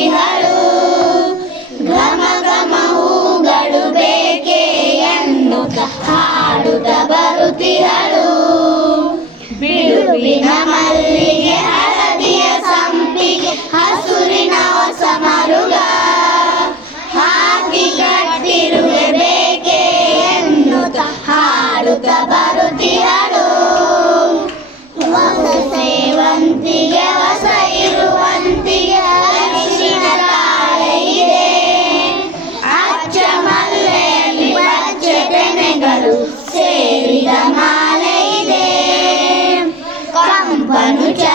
ಕಿವಿಗಳು ಗಮ ಗಮ ಹೂಗಳು ಬೇಕೆ ಎನ್ನುತ್ತ ಹಾಡುತ್ತ ಬರುತ್ತಿರಳು ಬಿಡುವಿನ ಮಲ್ಲಿಗೆ, ಹಳದಿಯ ಸಂಪಿಗೆ, ಹಸುರಿನ ಹೊಸ ಮರುಗ. ಹಾಕಿ ಕಟ್ಟಿರುವೆ ಬೇಕೆ ಎನ್ನುತ್ತ ಹಾಡುತ್ತ ಬರುತ್ತಿರಳು anu